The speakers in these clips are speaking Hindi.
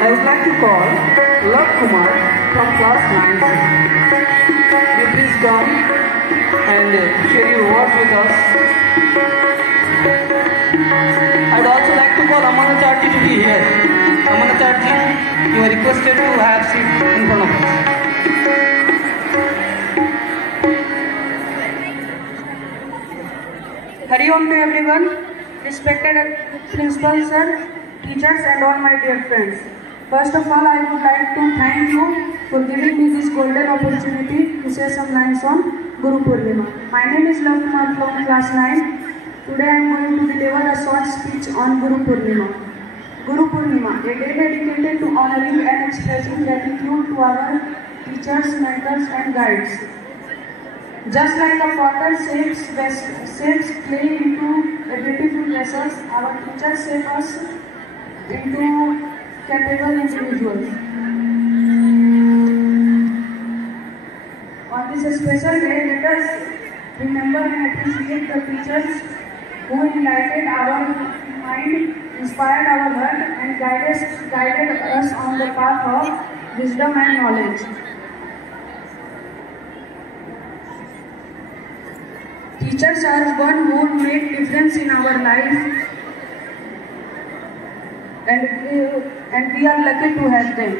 I would like to call Love Kumar from class 9. Will you please come and share your words with us. I'd also like to call Amana Chatji to be here. Amana Chatji, you are requested to have seat in front of us. Hari Om to everyone, respected principal sir, teachers and all my dear friends. First of all, I would like to thank you for giving me this golden opportunity to say some lines on Guru Purnima. My name is Love Kumar from class 9. Today I am going to deliver a short speech on Guru Purnima. Guru Purnima, a day dedicated to honoring and expressing gratitude to our teachers, mentors and guides. Just like a potter shapes clay into a beautiful vessels, our teachers shape us into capable individuals. On this special day, let us remember and appreciate the teachers who enlightened our mind, inspired our heart, and guided us on the path of wisdom and knowledge. Teachers are one who make difference in our life, and we are lucky to have them.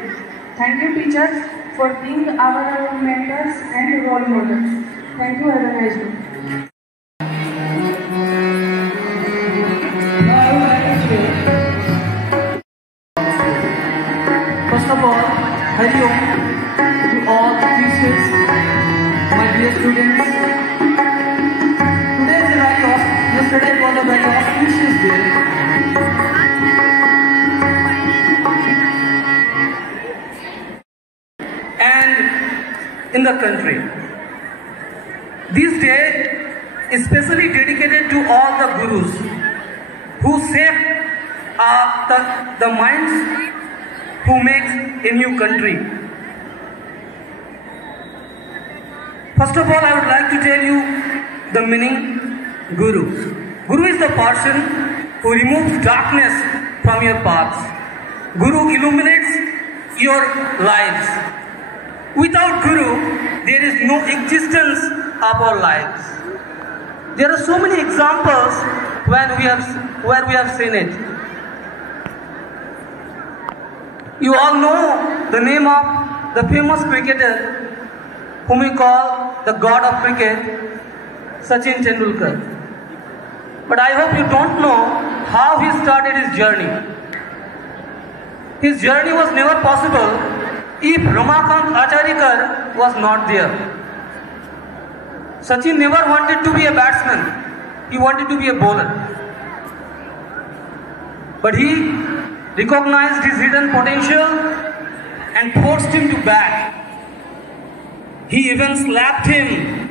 Thank you, teachers, for being our mentors and role models. Thank you. Have a nice day. First of all, Hari Om to all the teachers, my dear students. Today is a very yesterday was a very auspicious day. And in the country, this day is specially dedicated to all the gurus who shape the minds who makes a new country. First of all, I would like to tell you the meaning Guru. Guru is the person who removes darkness from your paths. Guru illuminates your lives. Without Guru, there is no existence of our lives. There are so many examples where we have seen it. You all know the name of the famous cricketer whom we call the god of cricket, Sachin Tendulkar. But I hope you don't know how he started his journey. His journey was never possible if Ramakant Acharikar was not there. Sachin never wanted to be a batsman. He wanted to be a bowler. But he recognized his hidden potential and forced him to bat. He even slapped him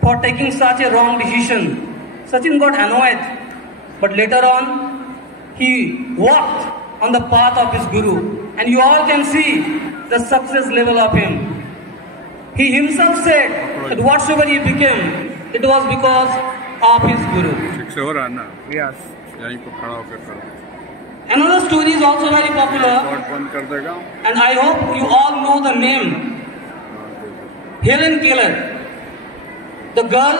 for taking such a wrong decision. Sachin got annoyed, but later on he walked on the path of his Guru, and you all can see the success level of him. He himself said that whatsoever he became, it was because of his Guru. Yes. Another story is also very popular, and I hope you all know the name. Helen Keller, the girl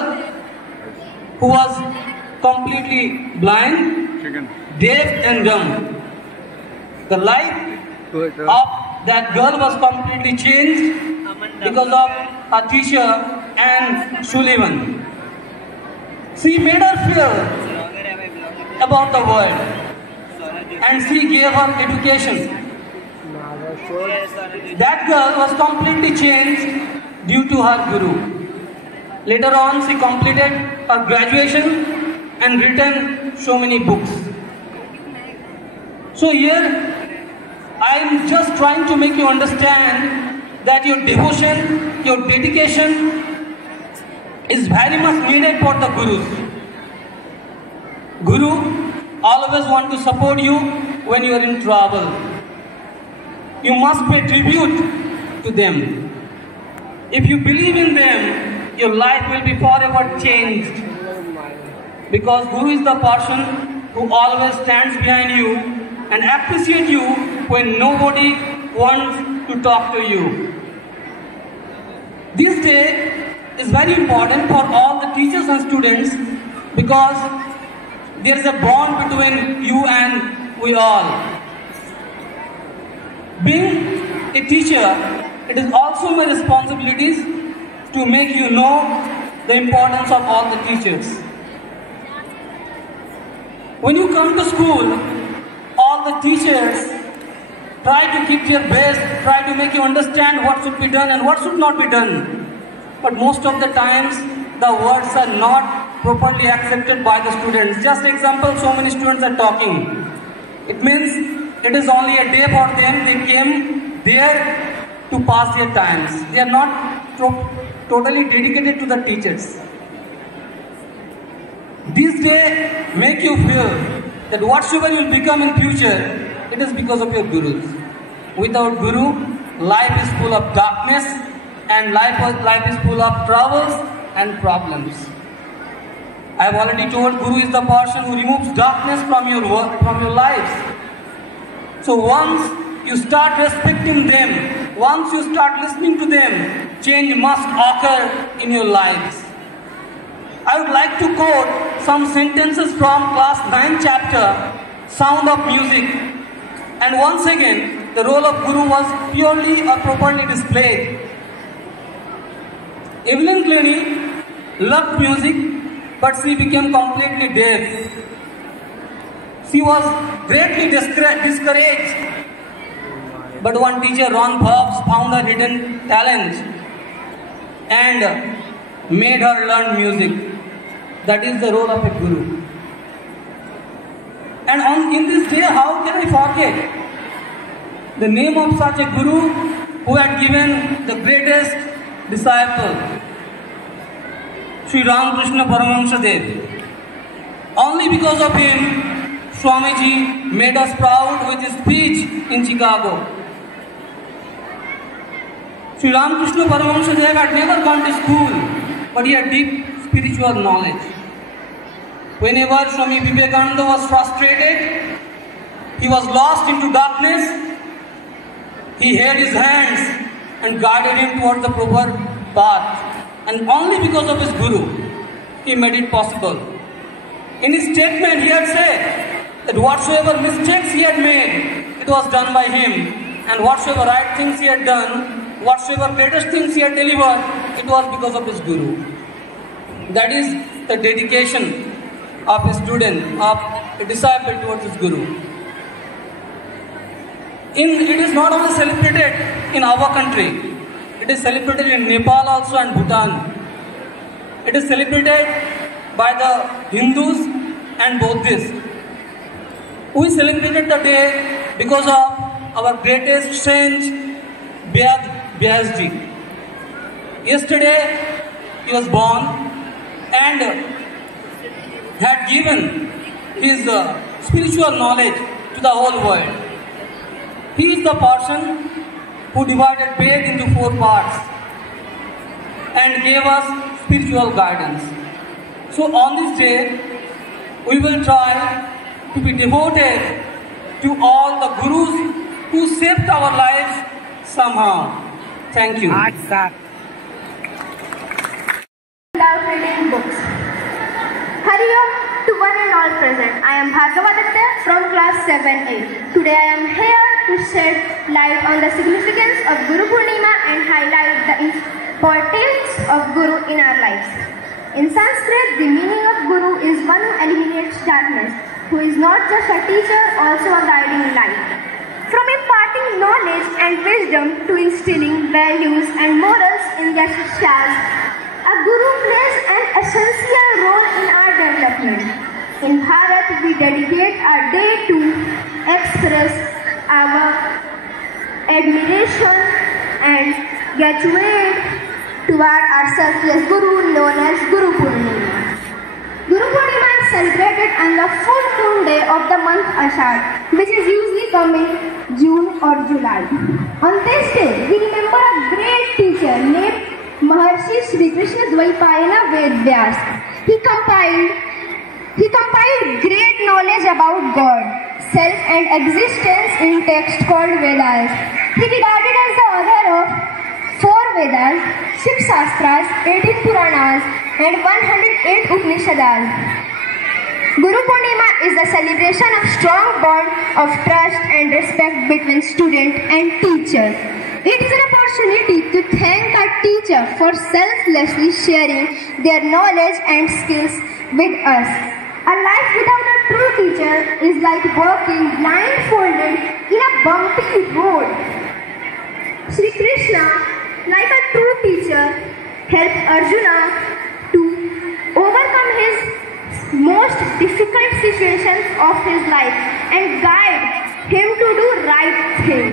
who was completely blind, deaf and dumb. The life of that girl was completely changed because of her teacher Anne Sullivan. She made her feel about the world, and she gave her education. That girl was completely changed due to her Guru. Later on, she completed her graduation and written so many books. So here, I am just trying to make you understand that your devotion, your dedication is very much needed for the Gurus. Guru always want to support you when you are in trouble. You must pay tribute to them. If you believe in them, your life will be forever changed. Because Guru is the person who always stands behind you and appreciate you when nobody wants to talk to you. This day is very important for all the teachers and students because there is a bond between you and we all. Being a teacher, it is also my responsibilities to make you know the importance of all the teachers. When you come to school, all the teachers try to give their best, try to make you understand what should be done and what should not be done. But most of the times, the words are not properly accepted by the students. Just example, so many students are talking. It means it is only a day for them. They came there to pass their times. They are not totally dedicated to the teachers. This day make you feel that whatsoever you will become in future, it is because of your gurus. Without guru, life is full of darkness and life is full of troubles and problems. I have already told Guru is the person who removes darkness from your lives. So once you start respecting them, once you start listening to them, change must occur in your lives. I would like to quote some sentences from class 9 chapter, Sound of Music. And once again, the role of Guru was purely or properly displayed. Evelyn Glennie loved music, but she became completely deaf. She was greatly discouraged. But one teacher, Ron Phelps, found her hidden talent and made her learn music. That is the role of a guru. And in this day, how can I forget the name of such a guru who had given the greatest disciple, Sri Ramakrishna Paramahamsa Dev. Only because of him, Swamiji made us proud with his speech in Chicago. Sri Ramakrishna Paramahamsa Dev had never gone to school, but he had deep spiritual knowledge. Whenever Swami Vivekananda was frustrated, he was lost into darkness, he held his hands and guided him towards the proper path. And only because of his guru, he made it possible. In his statement, he had said that whatsoever mistakes he had made, it was done by him. And whatsoever right things he had done, whatsoever greatest things he had delivered, it was because of his guru. That is the dedication of a student, of a disciple towards his guru. It is not only celebrated in our country, it is celebrated in Nepal also and Bhutan. It is celebrated by the Hindus and Buddhists. We celebrated the day because of our greatest saint, Vyasji. Yesterday, he was born and had given his spiritual knowledge to the whole world. He is the person who divided Ved into 4 parts and gave us spiritual guidance. So on this day, we will try to be devoted to all the gurus who shaped our lives somehow. Thank you. Without reading books. Hari Om to one and all present. I am Bhargavadatta from class 7A. Today I am here to shed light on the significance of Guru Purnima and highlight the importance of Guru in our lives. In Sanskrit, the meaning of Guru is one who eliminates darkness, who is not just a teacher, also a guiding light. From imparting knowledge and wisdom to instilling values and morals in their shikshas, a Guru plays an essential role in our development. In Bharat, we dedicate our day to express our admiration and gratitude toward our selfless Guru known as Guru Purnima. Guru Purnima is celebrated on the full moon day of the month Ashad, which is usually coming June or July. On this day, we remember a great teacher named Maharshi Sri Krishna Dvaipayana Ved Vyas. He compiled great knowledge about God. self and existence in text called Vedas. He regarded as the author of 4 Vedas, 6 Shastras, 18 Puranas and 108 Upanishads. Guru Purnima is the celebration of strong bond of trust and respect between student and teacher. It is an opportunity to thank our teacher for selflessly sharing their knowledge and skills with us. A life without a true teacher is like walking blindfolded in a bumpy road. Sri Krishna, like a true teacher, helped Arjuna to overcome his most difficult situations of his life and guide him to do right thing.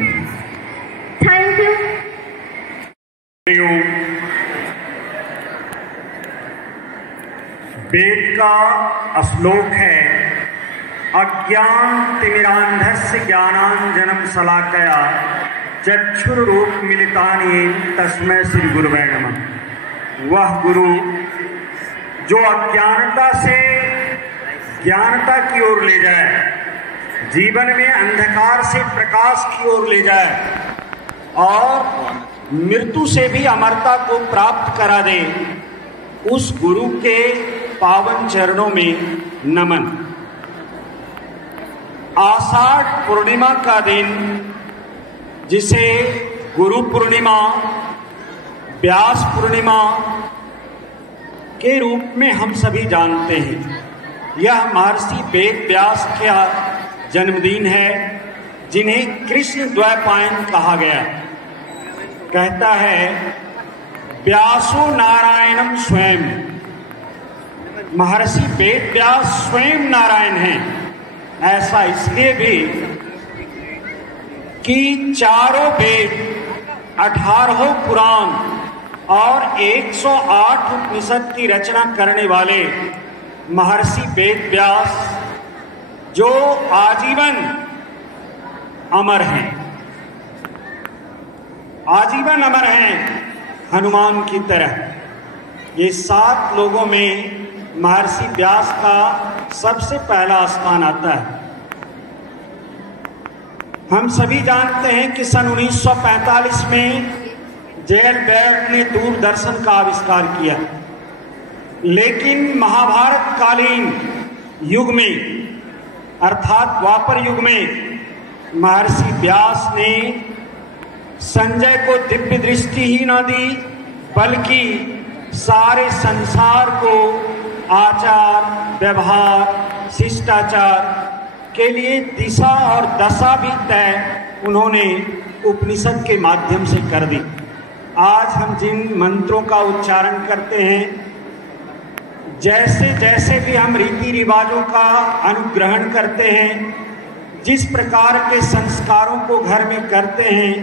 Thank you. वेद का श्लोक है, अज्ञान तिमिरांधस्य ज्ञानांजनम शलाकया चक्षुरुन्मीलितानि तस्मै श्री गुरुवे नमः। वह गुरु जो अज्ञानता से ज्ञानता की ओर ले जाए, जीवन में अंधकार से प्रकाश की ओर ले जाए और मृत्यु से भी अमरता को प्राप्त करा दे, उस गुरु के पावन चरणों में नमन। आषाढ़ पूर्णिमा का दिन, जिसे गुरु पूर्णिमा, व्यास पूर्णिमा के रूप में हम सभी जानते हैं, यह महर्षि वेद व्यास का जन्मदिन है, जिन्हें कृष्ण द्वैपायन कहा गया। कहता है, व्यासो नारायणम स्वयं, महर्षि वेद व्यास स्वयं नारायण हैं। ऐसा इसलिए भी कि 4 वेद, 18 पुराण और 108 उपनिषद की रचना करने वाले महर्षि वेद व्यास जो आजीवन अमर हैं, आजीवन अमर हैं हनुमान की तरह। ये 7 लोगों में महर्षि व्यास का सबसे पहला स्थान आता है। हम सभी जानते हैं कि सन 1945 में जेएल बैग ने दूरदर्शन का आविष्कार किया, लेकिन महाभारत कालीन युग में अर्थात द्वापर युग में महर्षि व्यास ने संजय को दिव्य दृष्टि ही न दी, बल्कि सारे संसार को आचार, व्यवहार, शिष्टाचार के लिए दिशा और दशा भी तय उन्होंने उपनिषद के माध्यम से कर दी। आज हम जिन मंत्रों का उच्चारण करते हैं, जैसे जैसे भी हम रीति रिवाजों का अनुग्रहण करते हैं, जिस प्रकार के संस्कारों को घर में करते हैं,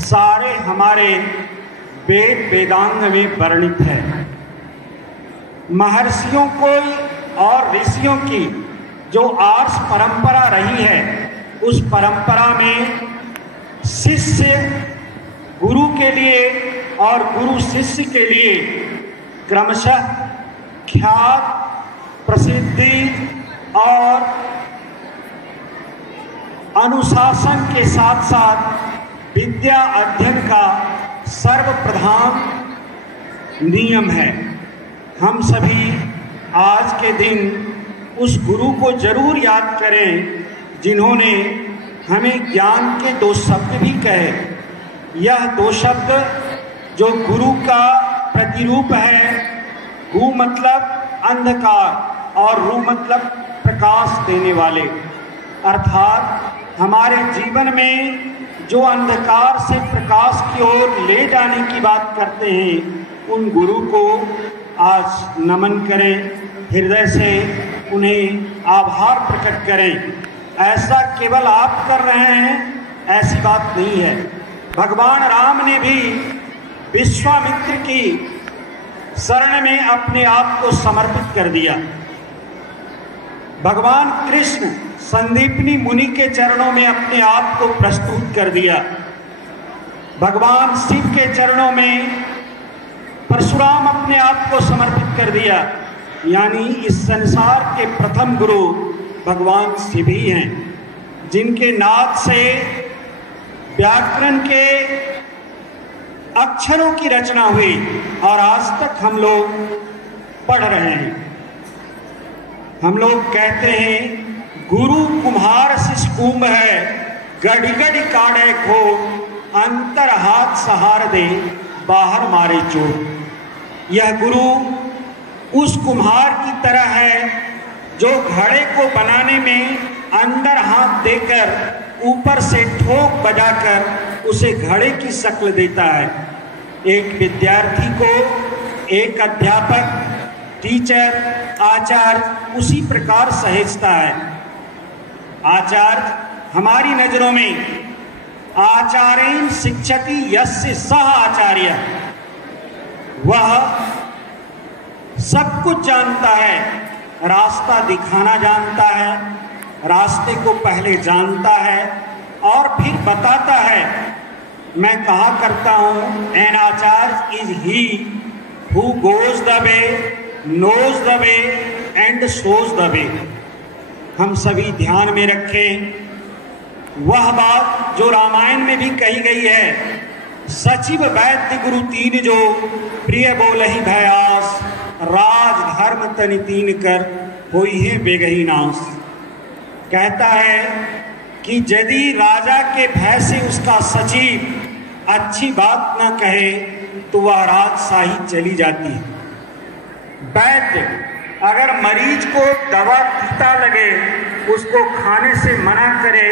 सारे हमारे वेद वेदांग में वर्णित है। महर्षियों को और ऋषियों की जो आर्ष परंपरा रही है, उस परंपरा में शिष्य गुरु के लिए और गुरु शिष्य के लिए क्रमशः ख्यात, प्रसिद्धि और अनुशासन के साथ साथ विद्या अध्ययन का सर्वप्रधान नियम है। हम सभी आज के दिन उस गुरु को जरूर याद करें, जिन्होंने हमें ज्ञान के 2 शब्द भी कहे। यह 2 शब्द जो गुरु का प्रतिरूप है, गु मतलब अंधकार और रू मतलब प्रकाश देने वाले, अर्थात हमारे जीवन में जो अंधकार से प्रकाश की ओर ले जाने की बात करते हैं, उन गुरु को आज नमन करें, हृदय से उन्हें आभार प्रकट करें। ऐसा केवल आप कर रहे हैं, ऐसी बात नहीं है। भगवान राम ने भी विश्वामित्र की शरण में अपने आप को समर्पित कर दिया। भगवान कृष्ण संदीपनी मुनि के चरणों में अपने आप को प्रस्तुत कर दिया। भगवान शिव के चरणों में परशुराम अपने आप को समर्पित कर दिया। यानी इस संसार के प्रथम गुरु भगवान शिव ही हैं। जिनके नाद से व्याकरण के अक्षरों की रचना हुई और आज तक हम लोग पढ़ रहे हैं। हम लोग कहते हैं गुरु कुम्हार शिष कुंभ है, गढ़ी गढ़ी काढ़े खो, अंतर हाथ सहार दे, बाहर मारे चोट। यह गुरु उस कुम्हार की तरह है जो घड़े को बनाने में अंदर हाथ देकर ऊपर से ठोक बजाकर उसे घड़े की शक्ल देता है। एक विद्यार्थी को एक अध्यापक, टीचर, आचार्य उसी प्रकार सहेजता है। आचार्य हमारी नजरों में आचार्येण शिक्षति यस्य सः आचार्य, वह सब कुछ जानता है, रास्ता दिखाना जानता है, रास्ते को पहले जानता है और फिर बताता है। मैं कहा करता हूँ एन आचार्य is he who goes the way, knows the way and shows the way. हम सभी ध्यान में रखें वह बात जो रामायण में भी कही गई है, सचिव वैद्य गुरु तीन जो, प्रिय बोलहि भयास, राज धर्म तनि तीन कर, होई है बेगही नाश। कहता है कि यदि राजा के भय से उसका सचिव अच्छी बात न कहे तो वह राजशाही चली जाती है। वैद्य अगर मरीज को दवा तीता लगे, उसको खाने से मना करे,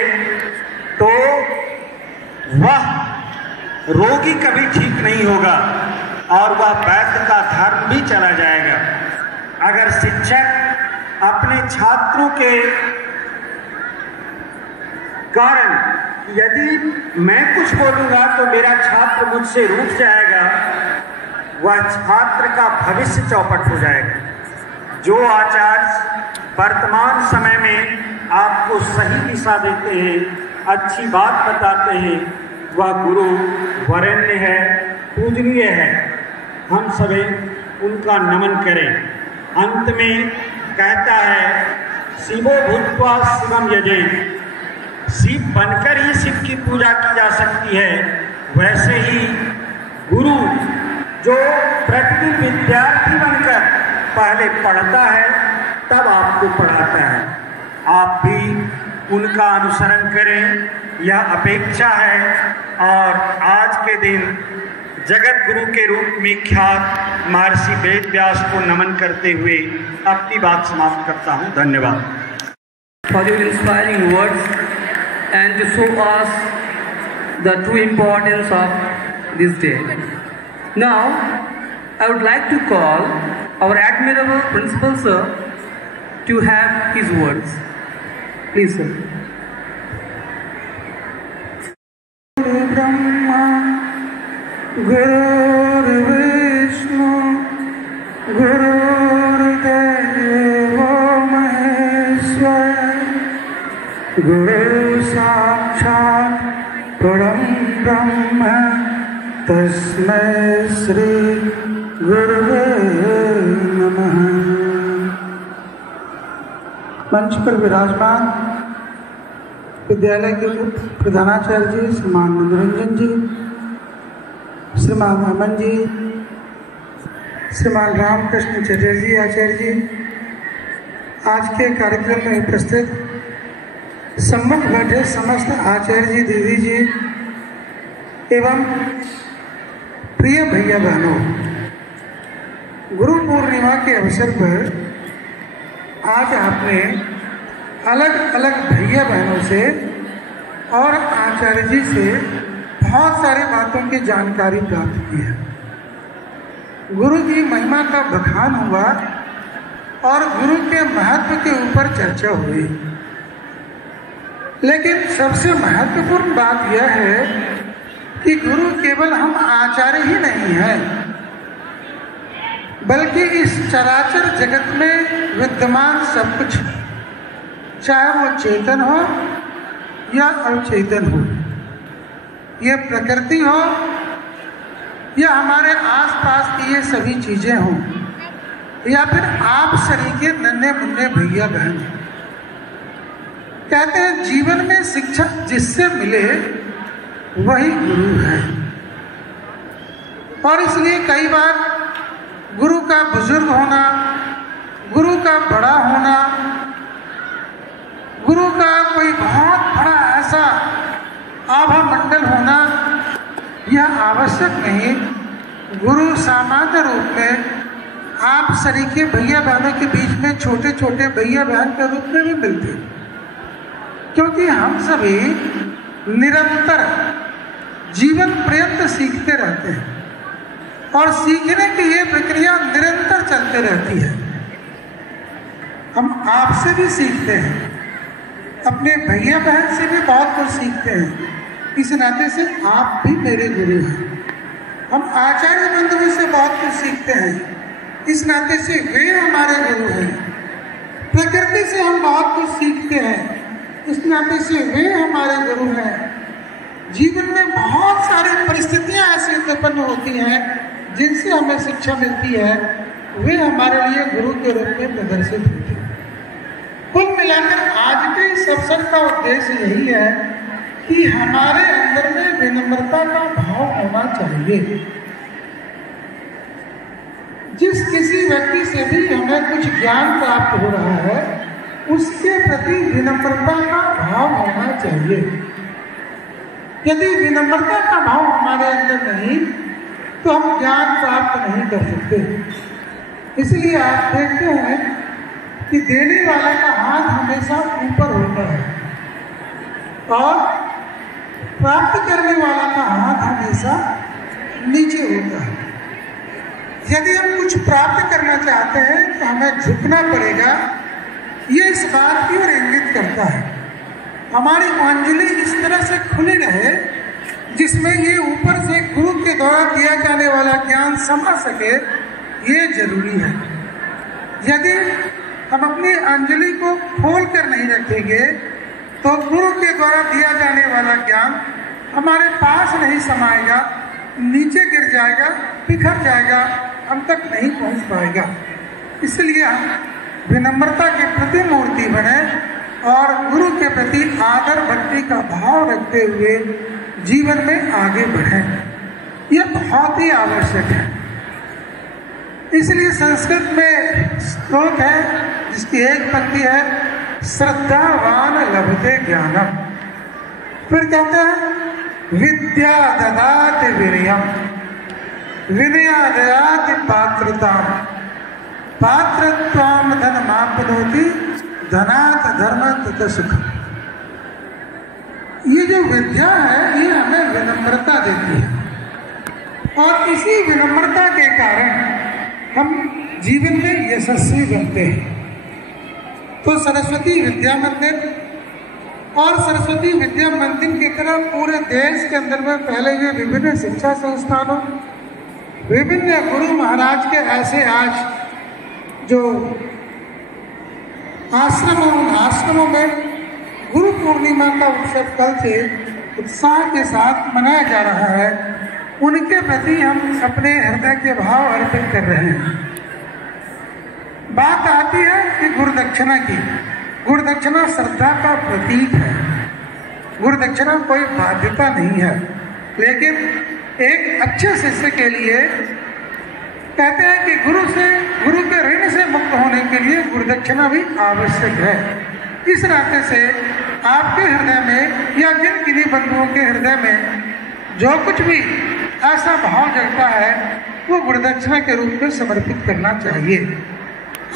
तो वह रोगी कभी ठीक नहीं होगा और वह वैद्य का धर्म भी चला जाएगा। अगर शिक्षक अपने छात्रों के कारण यदि मैं कुछ बोलूंगा तो मेरा छात्र मुझसे रूठ जाएगा, वह छात्र का भविष्य चौपट हो जाएगा। जो आचार्य वर्तमान समय में आपको सही दिशा देते हैं, अच्छी बात बताते हैं, वह गुरु वरेण्य है, पूजनीय है। हम सभी उनका नमन करें। अंत में कहता है शिवो भूत्वा शिवम यजे, शिव बनकर ही शिव की पूजा की जा सकती है। वैसे ही गुरु जो प्रतिदिन विद्यार्थी बनकर पहले पढ़ता है तब आपको पढ़ाता है, आप भी उनका अनुसरण करें, यह अपेक्षा है। और आज के दिन जगत गुरु के रूप में ख्यात महर्षि वेद व्यास को नमन करते हुए अपनी बात समाप्त करता हूँ। धन्यवाद। For your inspiring words and to show us the true importance of this day. Now, I would like to call our admirable principal sir to have his words. Please, sir. Brahma गुरुर्विष्णु गुरुर्देवो महेश्वर, गुरु साक्षात् परम ब्रह्म तस्मै श्री गुरुवे नमः। मंच पर विराजमान विद्यालय के प्रधानाचार्य जी श्रीमान मनोरंजन जी, श्रीमान अमन जी, श्रीमान रामकृष्ण चटर्जी आचार्य जी, आज के कार्यक्रम में उपस्थित सम्मुख बैठे समस्त आचार्य जी, दीदी जी एवं प्रिय भैया बहनों, गुरु पूर्णिमा के अवसर पर आज आपने अलग अलग भैया बहनों से और आचार्य जी से बहुत सारी बातों की जानकारी प्राप्त की है। गुरु की महिमा का बखान हुआ और गुरु के महत्व के ऊपर चर्चा हुई। लेकिन सबसे महत्वपूर्ण बात यह है कि गुरु केवल हम आचार्य ही नहीं हैं, बल्कि इस चराचर जगत में विद्यमान सब कुछ, चाहे वो चेतन हो या अचेतन हो, ये प्रकृति हो या हमारे आसपास की ये सभी चीजें हों, या फिर आप सभी के नन्हे मुन्ने भैया बहन, कहते हैं जीवन में शिक्षा जिससे मिले वही गुरु है। और इसलिए कई बार गुरु का बुजुर्ग होना, गुरु का बड़ा होना, गुरु का कोई बहुत बड़ा ऐसा आभा मंडल होना यह आवश्यक नहीं। गुरु सामान्य रूप में आप सरीखे भैया बहनों के बीच में छोटे छोटे भैया बहन के रूप में भी मिलते हैं, क्योंकि हम सभी निरंतर जीवन पर्यंत सीखते रहते हैं और सीखने की ये प्रक्रिया निरंतर चलती रहती है। हम आपसे भी सीखते हैं, अपने भैया बहन से भी बहुत कुछ सीखते हैं, इस नाते से आप भी मेरे गुरु हैं। हम आचार्य बंधुओं से बहुत कुछ सीखते हैं, इस नाते से वे हमारे गुरु हैं। प्रकृति से हम बहुत कुछ सीखते हैं, इस नाते से वे हमारे गुरु हैं। जीवन में बहुत सारी परिस्थितियां ऐसी उत्पन्न होती हैं जिनसे हमें शिक्षा मिलती है, वे हमारे लिए गुरु के रूप में प्रदर्शित होते हैं। कुल मिलाकर आज के सत्संग का उद्देश्य यही है कि हमारे अंदर में विनम्रता का भाव होना चाहिए। जिस किसी व्यक्ति से भी हमें कुछ ज्ञान प्राप्त हो रहा है उसके प्रति विनम्रता का भाव होना चाहिए। यदि विनम्रता का भाव हमारे अंदर नहीं तो हम ज्ञान प्राप्त नहीं कर सकते। इसलिए आप देखते हैं कि देने वाला का हाथ हमेशा ऊपर होता है और प्राप्त करने वाला का हाथ हमेशा नीचे होता है। यदि हम कुछ प्राप्त करना चाहते हैं तो हमें झुकना पड़ेगा, ये इस बात की ओर इंगित करता है। हमारी अंजलि इस तरह से खुली रहे जिसमें ये ऊपर से गुरु के द्वारा दिया जाने वाला ज्ञान समा सके, ये जरूरी है। यदि हम अपनी अंजलि को खोल कर नहीं रखेंगे तो गुरु के द्वारा दिया जाने वाला ज्ञान हमारे पास नहीं समाएगा, नीचे गिर जाएगा, बिखर जाएगा, हम तक नहीं पहुंच पाएगा। इसलिए हम विनम्रता के प्रतिमूर्ति बने और गुरु के प्रति आदर भक्ति का भाव रखते हुए जीवन में आगे बढ़ें। यह बहुत ही आवश्यक है। इसलिए संस्कृत में श्लोक है जिसकी एक पंक्ति है, श्रद्धावान लभते ज्ञानम। फिर कहते हैं विद्या ददाति विनयम, विनया दयाति पात्रताम, पात्रत्वाम धनमाप्नोति, धनात् धर्मं तथा सुखम। ये जो विद्या है ये हमें विनम्रता देती है और इसी विनम्रता के कारण हम जीवन में यशस्वी बनते हैं। तो सरस्वती विद्या मंदिर और सरस्वती विद्या मंदिर की तरह पूरे देश के अंदर में फैले हुए विभिन्न शिक्षा संस्थानों, विभिन्न गुरु महाराज के ऐसे आज जो आश्रमों में गुरु पूर्णिमा का उत्सव कल से उत्साह के साथ मनाया जा रहा है, उनके प्रति हम अपने हृदय के भाव अर्पित कर रहे हैं। बात आती है कि गुरुदक्षिणा की। गुरुदक्षिणा श्रद्धा का प्रतीक है, गुरुदक्षिणा कोई बाध्यता नहीं है, लेकिन एक अच्छे शिष्य के लिए कहते हैं कि गुरु के ऋण से मुक्त होने के लिए गुरुदक्षिणा भी आवश्यक है। इस नाते से आपके हृदय में या जिन किन्हीं बंधुओं के हृदय में जो कुछ भी ऐसा भाव जगता है वो गुरुदक्षिणा के रूप में समर्पित करना चाहिए।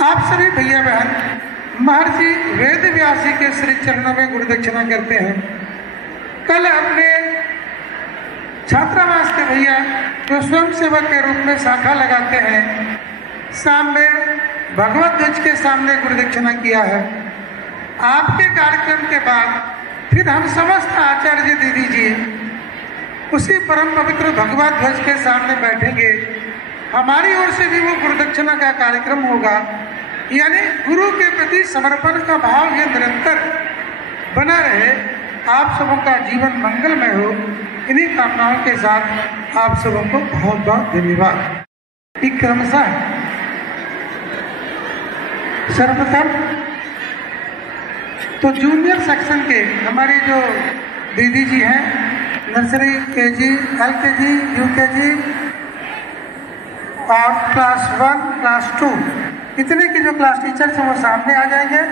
आप सभी भैया बहन महर्षि वेद व्यास जी के श्री चरणों में गुरुदक्षिणा करते हैं। कल अपने छात्रावास के भैया जो स्वयं सेवक के रूप में शाखा लगाते हैं, सामने भगवत ध्वज के सामने गुरुदक्षिणा किया है। आपके कार्यक्रम के बाद फिर हम समस्त आचार्य जी दीदी जी उसी परम पवित्र भगवत ध्वज के सामने बैठेंगे। हमारी ओर से भी वो गुरुदक्षिणा का कार्यक्रम होगा, यानी गुरु के प्रति समर्पण का भाव ये निरंतर बना रहे। आप सबों का जीवन मंगलमय हो, इन्हीं कामनाओं के साथ आप सबों को बहुत बहुत धन्यवाद। एक क्रमशः सर्वप्रथम तो जूनियर सेक्शन के हमारे जो दीदी जी हैं, नर्सरी, केजी, एलकेजी, यूकेजी और क्लास 1, क्लास 2 इतने की जो क्लास टीचर्स हैं वो सामने आ जाएंगे,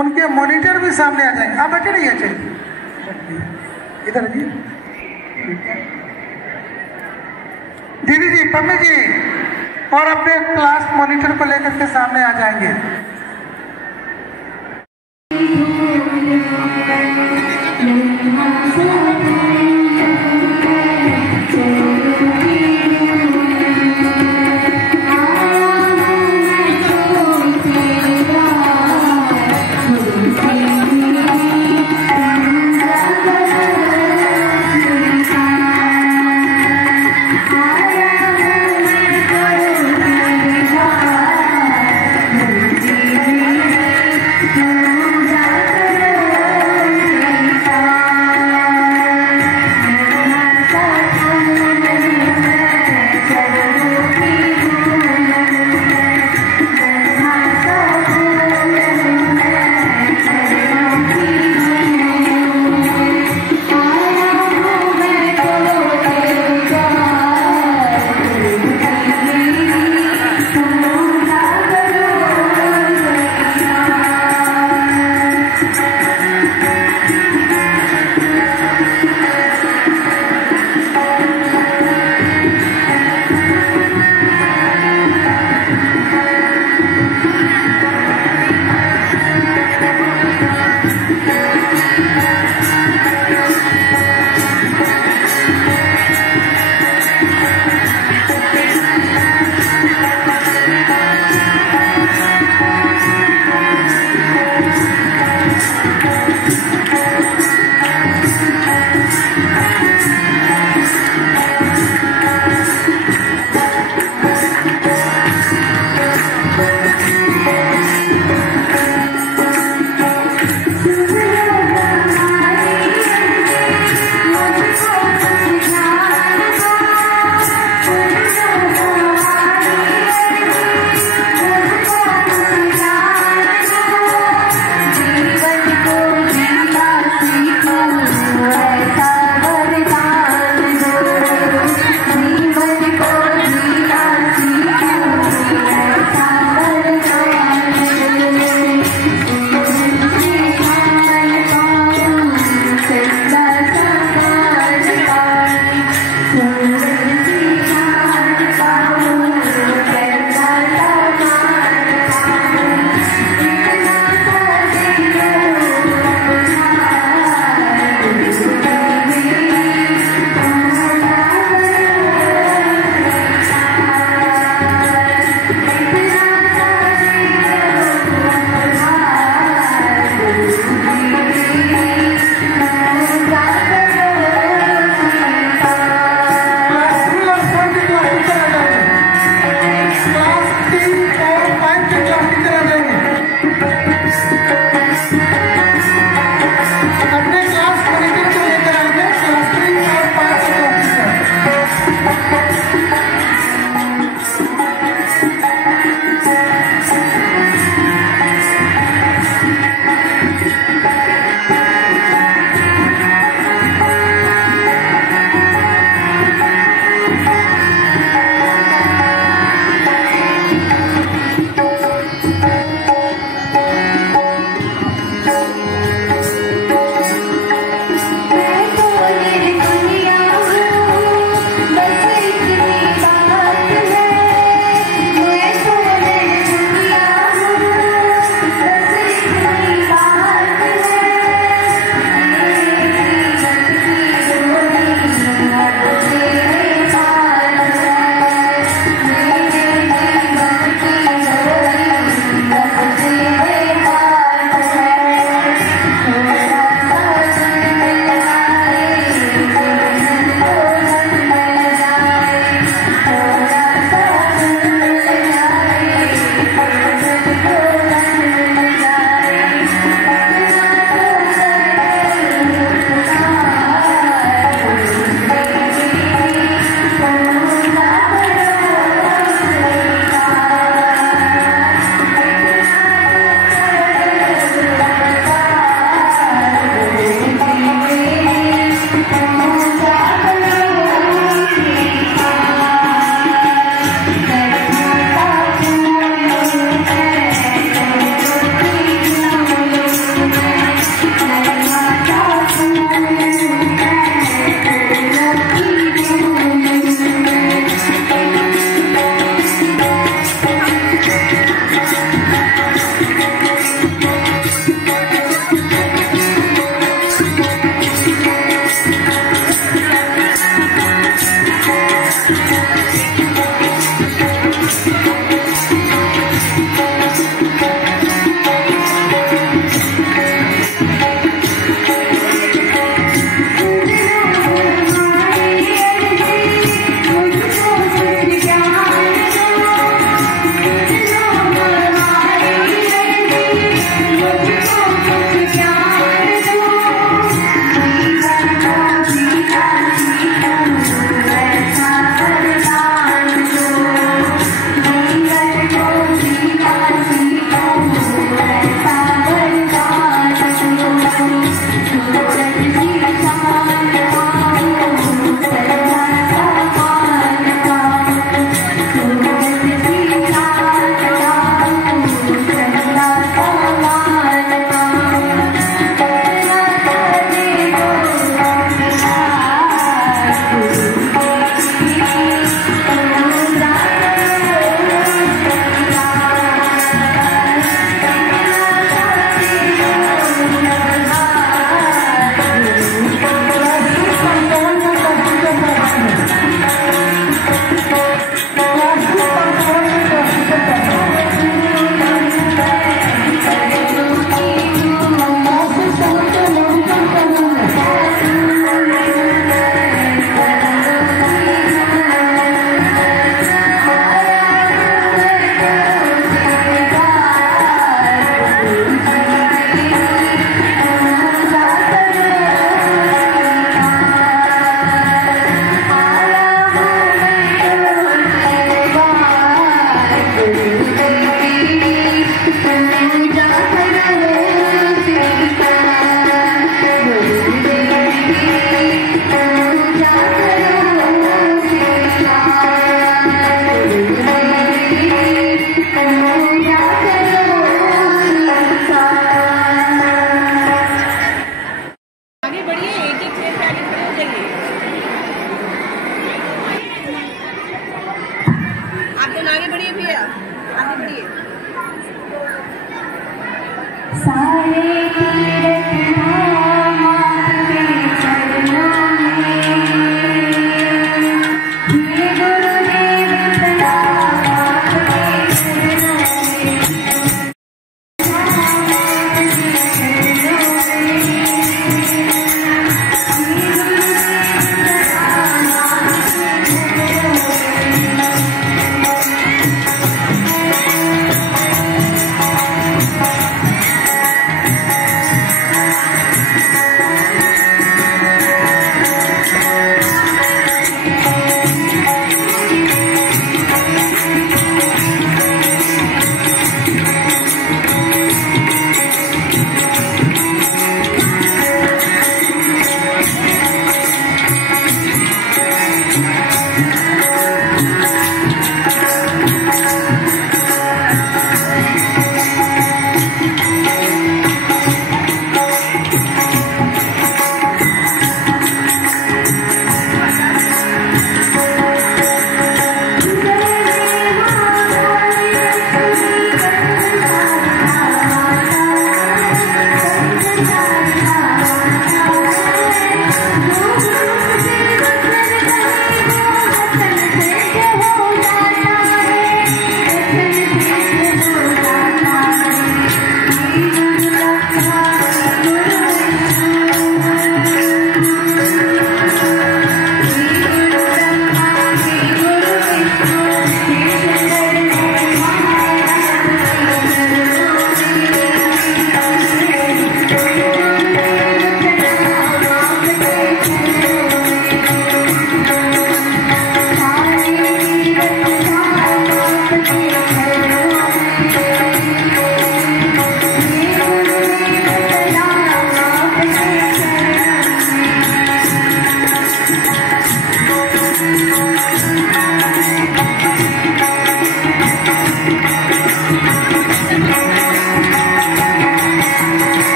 उनके मॉनिटर भी सामने आ जाएंगे। आप बैठे रहिए, चलिए इधर जी, दीदी जी, पम्मी जी, और अपने क्लास मॉनिटर को लेकर के सामने आ जाएंगे।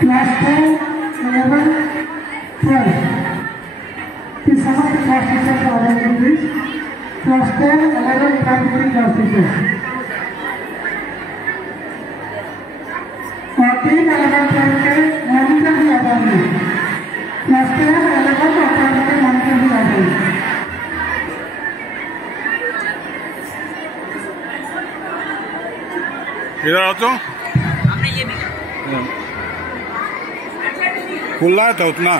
क्लास 10, 11, 12 की समस्त क्लास टीचर को आ जाएंगे प्लीज। क्लास 10, 11, 12 क्लास टीचर और 3, 11, 12 के मॉनिटर भी आ जाएंगे। क्लास 10, 11 और 12 के मॉनिटर भी आ जाएंगे। इधर आओ तो खुला था उतना।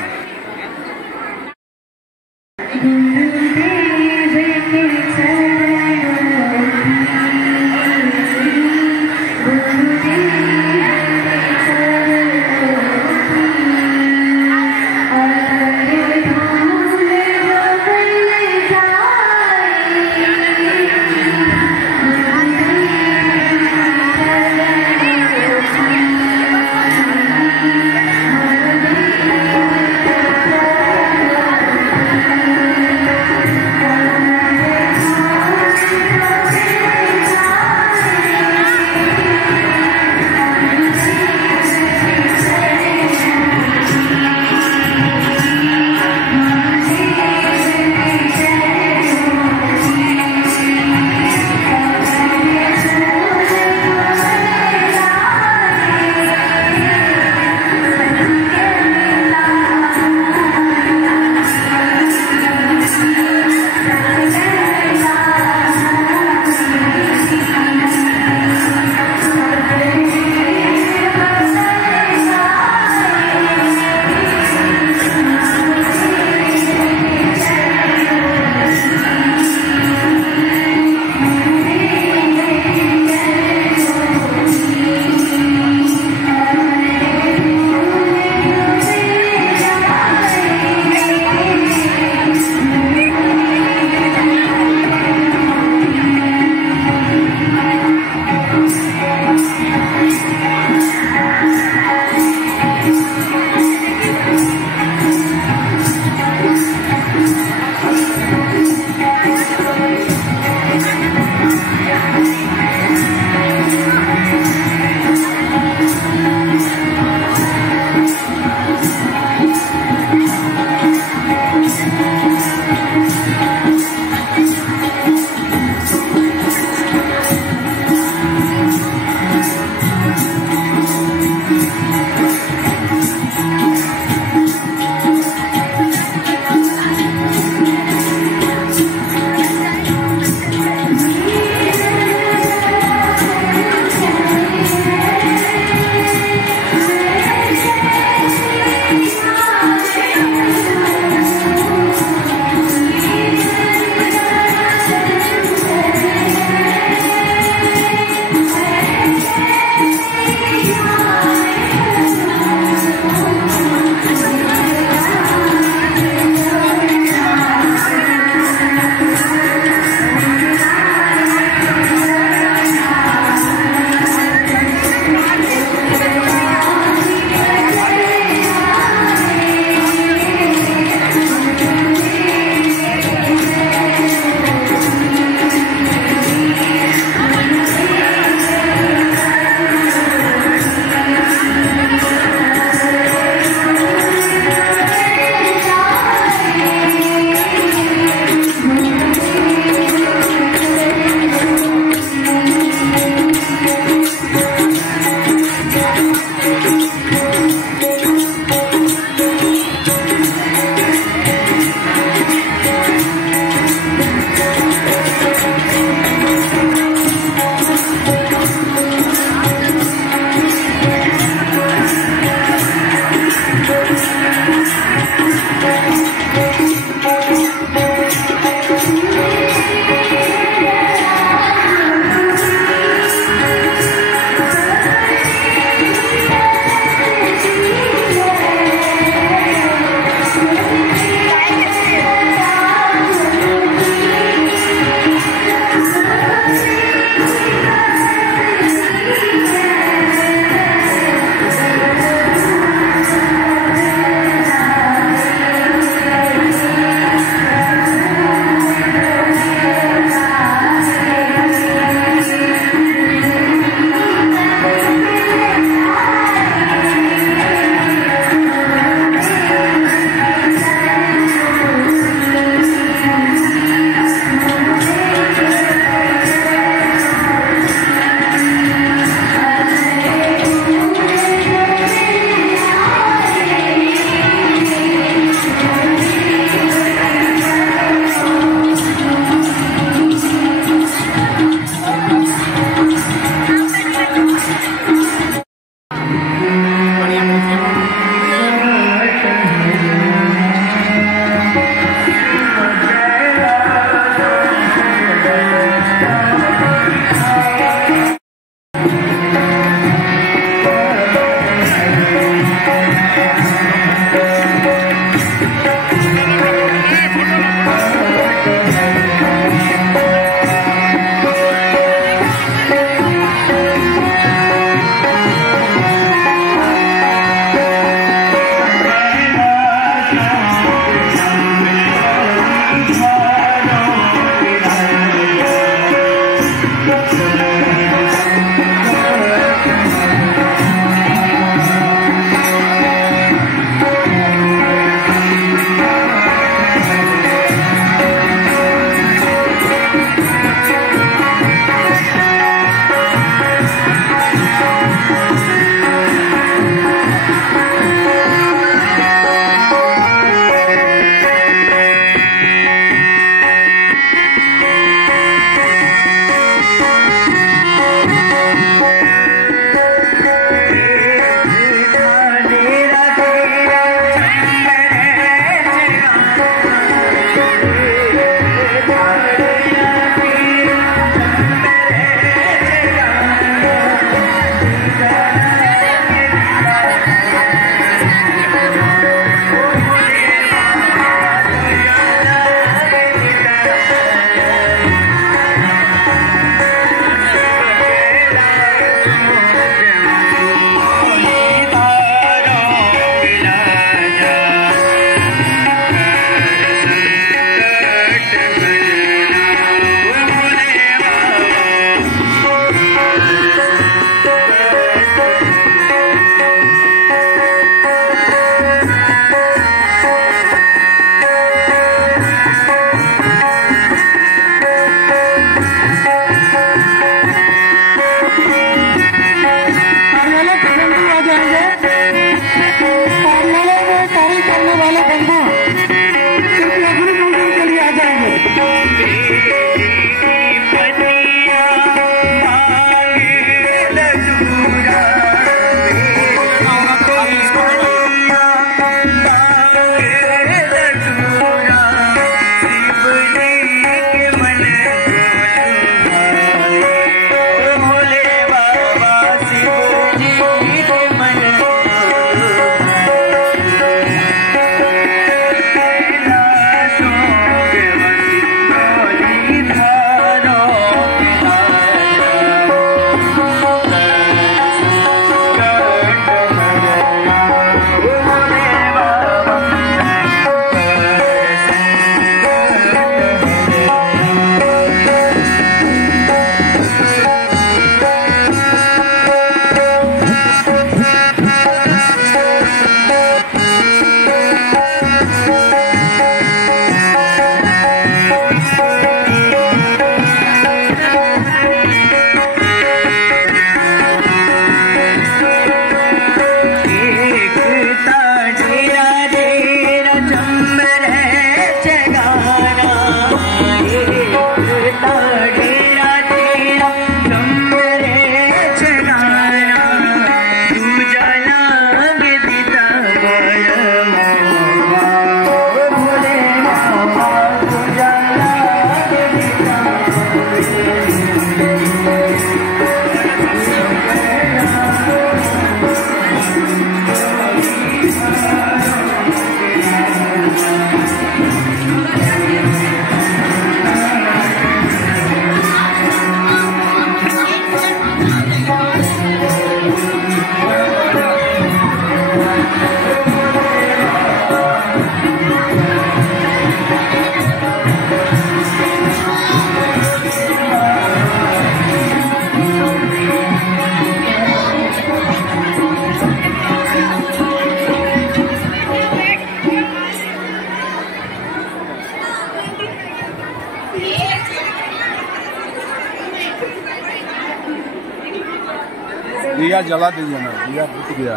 दिया जला दीजिए ना, दिया बुझ गया।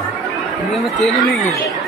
में तेल ही नहीं है।